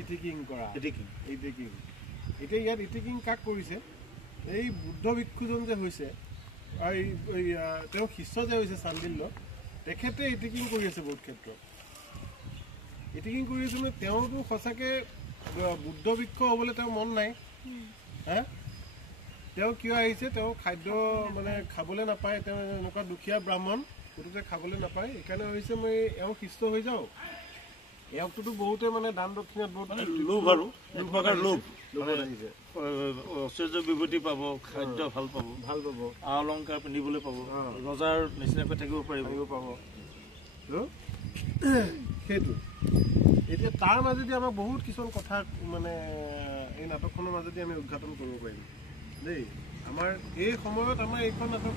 ইটিকিং কৰা ইটিকিং এতিয়া ইয়াত ইটিকিং কাক কৰিছে এই বুদ্ধ ভিক্ষুজন যে হৈছে তেওঁ শিষ্য যে হৈছে চান্দিল্য তেখেতে ইটিকিং কৰি আছে বহুত ক্ষেত্ৰত ইটিকিং কৰি আছে মানে তেওঁতো সঁচাকৈ বুদ্ধ ভিক্ষু হ'বলৈ তেওঁৰ মন নাই হে তেওঁ কিয় আহিছে তেওঁ খাদ্য মানে খাবলৈ নাপায় তেওঁ এনেকুৱা দুখীয়া ব্ৰাহ্মণ ক'তোতে খাবলৈ নাপায় সেইকাৰণে হৈছে মই এওঁ শিষ্য হৈ যাওঁ এওঁকটোতো বহুতে মানে দান দক্ষিণাত বহুত লোভ আৰু লোভ ঐশ্বৰ্য বিভূতি পাব খাদ্য ভাল পাব আ অলংকাৰ পিন্ধিবলৈ পাব ৰজাৰ নিচিনাকৈ থাকিব পাব সেইটো এতিয়া তাৰ মাজেদি আমাক বহুত কিছুমান কথা মানে এই নাটকখনৰ মাজেদি আমি উদঘাটন কৰিব পাৰিম দেই আমাৰ এই সময়ত আমাৰ এইখন নাটক